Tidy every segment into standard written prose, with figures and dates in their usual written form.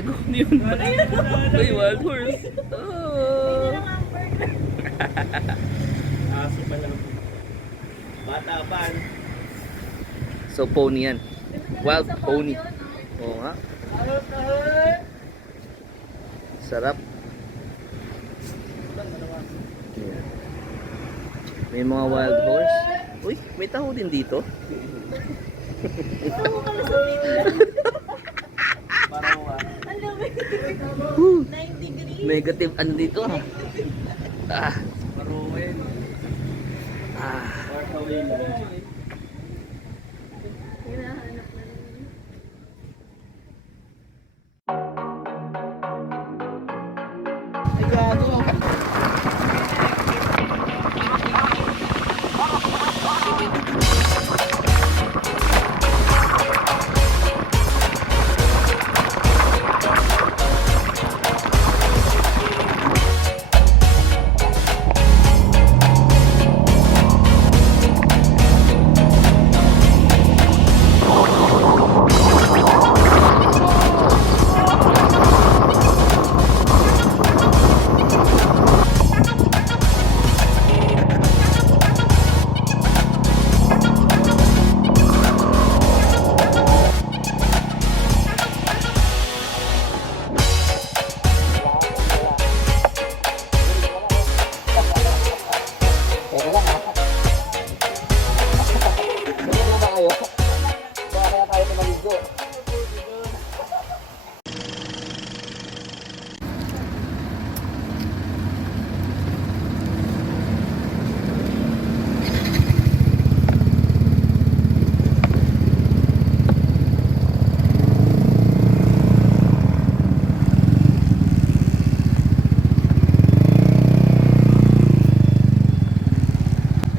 Sabi ko, ano yun? Ay, wild horse. Oh. Aso pa lang. Bata pa. So, pony yan. Wild pony. Oo nga. Sarap. Yeah. May mga wild horse. Uy, may taho din dito. Parang Whew. 9 degrees. Negative ano dito ha. Ah. Maruwin. Ah. Workaway lang. Hinahanap na rin. Ay, gago.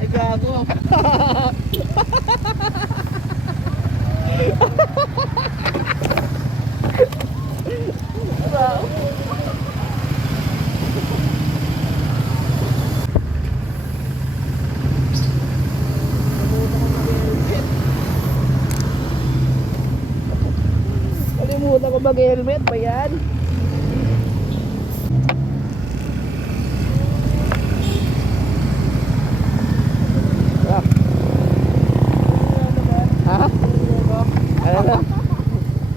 Ay, gago. Kalimutan ko mag-helmet pa yan. Ha? Ano na?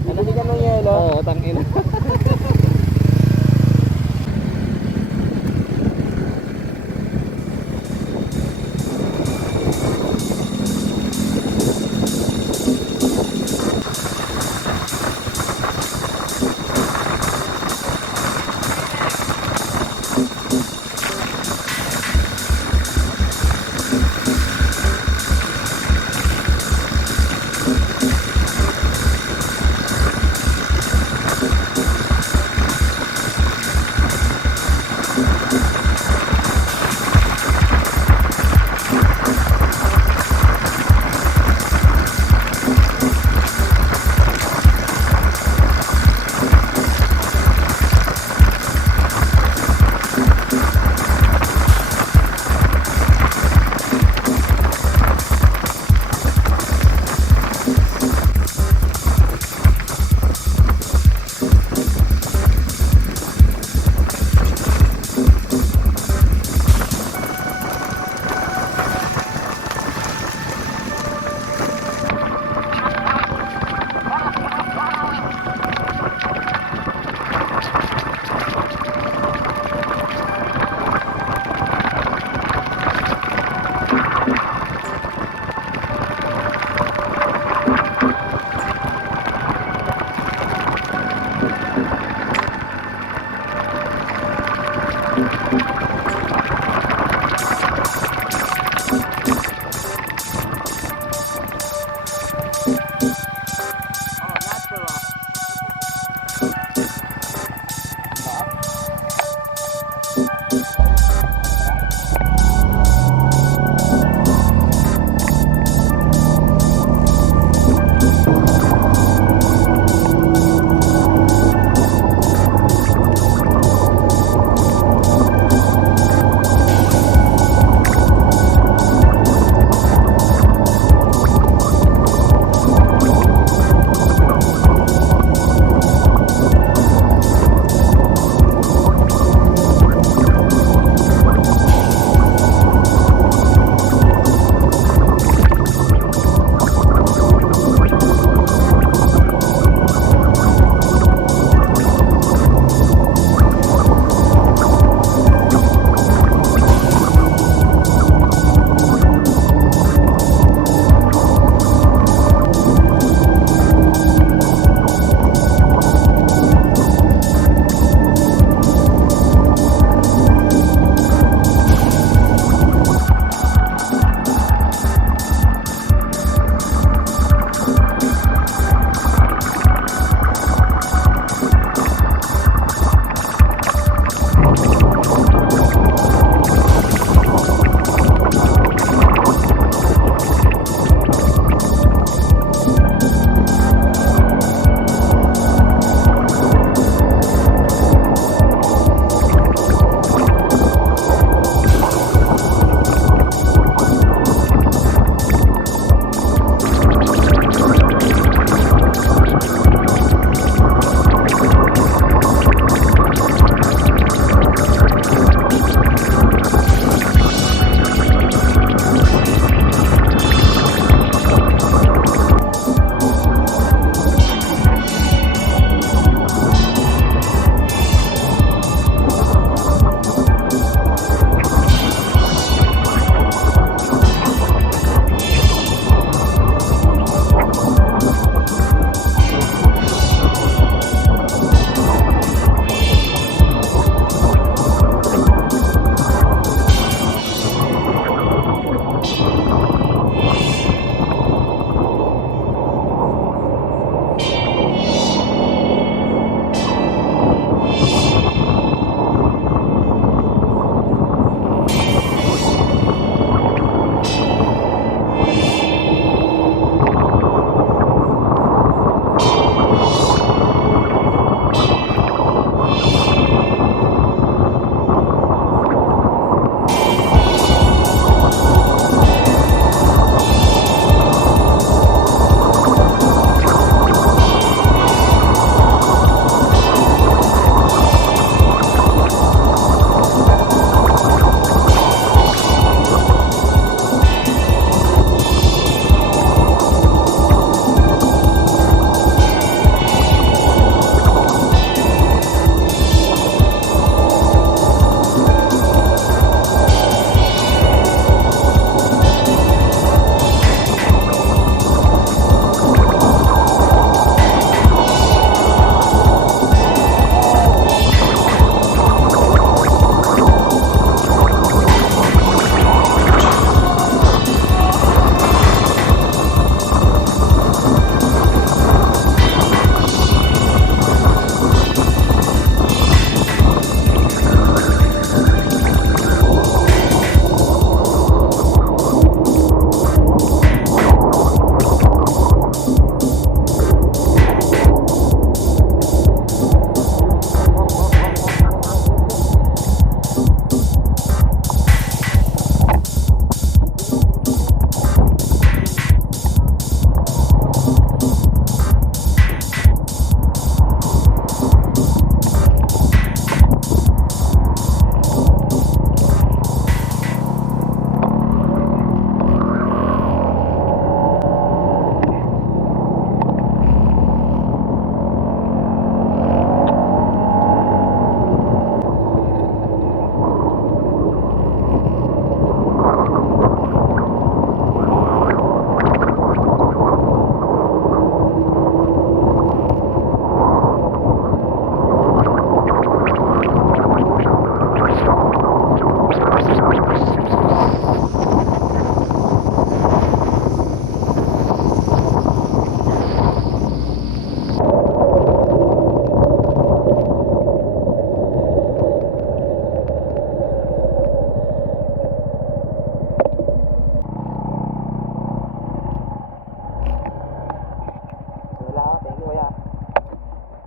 Ano di ka ng yelo? Oo, tangina.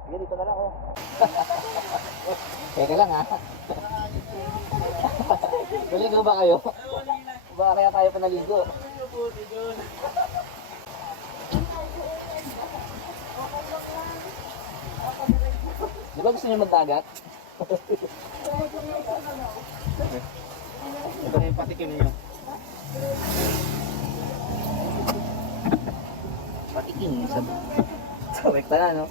Sige, dito na lang oh. Teka lang ha. Naligo ba kayo? Baka kaya tayo pa naligo. Di ba gusto niyo magdagat? Ito na yung patikim niyo. Patikim sa... Sabekta na, no?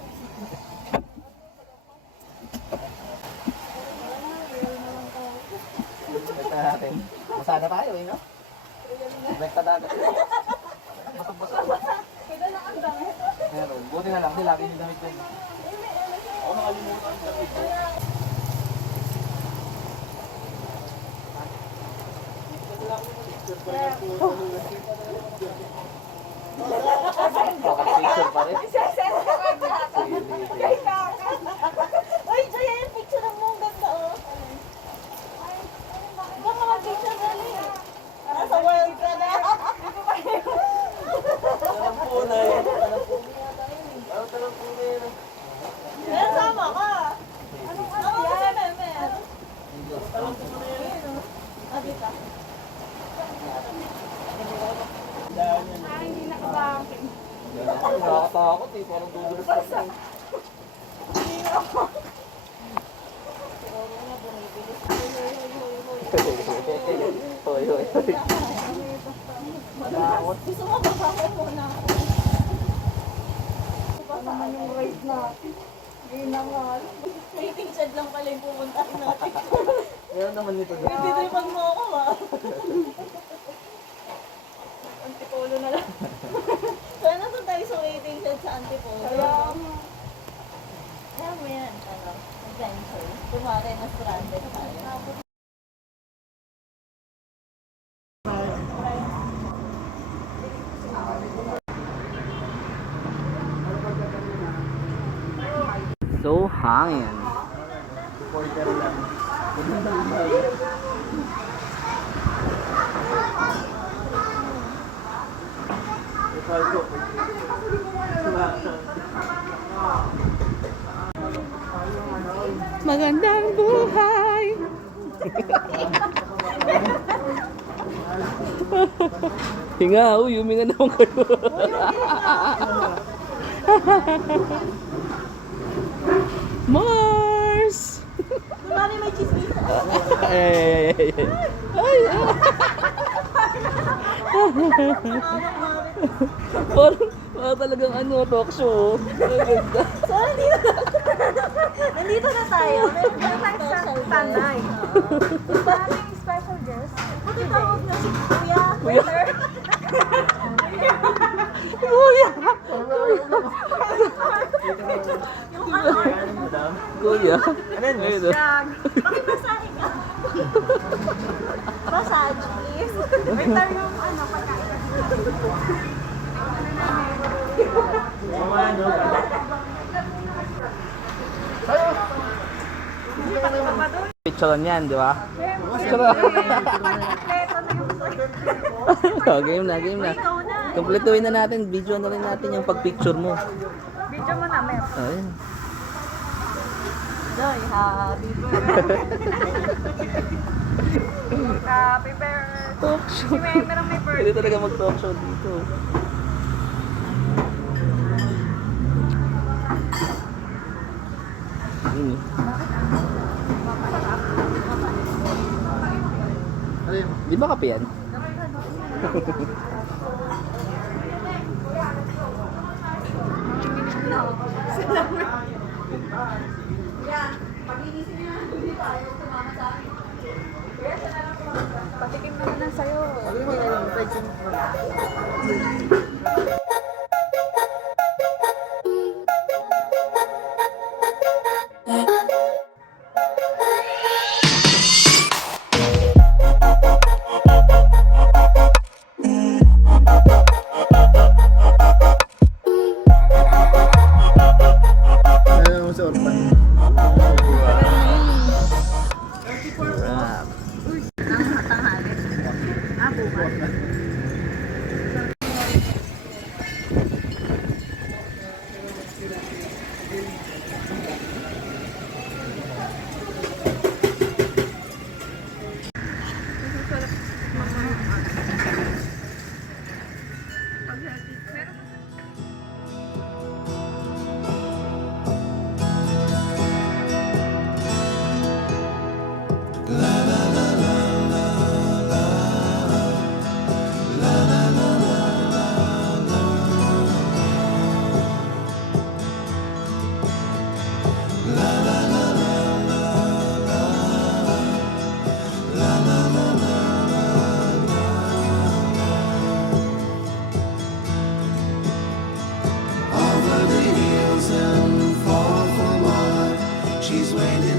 Sabekta natin. Masada tayo, eh, no? Sabekta dagat. Basag-basag. Meron. Buti na lang, di lagi yung damit ko. Ako nakalimutan yung damit ko. Picture pa rin. Uy, Joy, yung picture ng mong ganda, oh. Baka mag-picture na rin. Nasa world ka na. Talampunay. Talampunay. Kaya sama ka. Ako kasi meme. Ah, dito. Hindi nakabangking. Nakakatakot eh, parang dudulas ka. Hoy, hoy, hoy. Gusto mo ba muna ako? Naman yung ride natin. Ngayon na nga. Waiting shed lang pala yung pumuntahin natin. Meron naman nito doon. Hindi tripan mo ako ah. Antipolo na lang. Kaya nandun tayo sa waiting shed sa Antipolo. Kaya mo yan, ano, adventure. Tumari na stranded tayo. So hangin. Magandang buhay. Hinga, huminga naman kayo. Mars! Tumari may chismis. Ay, ay, parang talagang ano, talk show. Ang ganda. So, nandito na tayo. Meron tayong sa tanay. Maraming special guest. Buti tawag na si Kuya. Kuya. Kuya! Yung ano. Kuya! Ano yun? Ayun, oh. Pakimasahe ka. Massage, please. Wait lang yung ano, pagkain. Mga ano? Picture yan, di ba? Picture. Oh, game na, game na. Ikaw na. Kompletuhin na natin, video na rin natin yung pag-picture mo. Video mo na, Mem. Ayun. Joy, happy birthday. Happy birthday. Talk show. Si Mem, merong may birthday. Pwede talaga mag-talk show dito. Yun eh. Di ba kape yan? Patikim naman na sa'yo. Sarap. She's waiting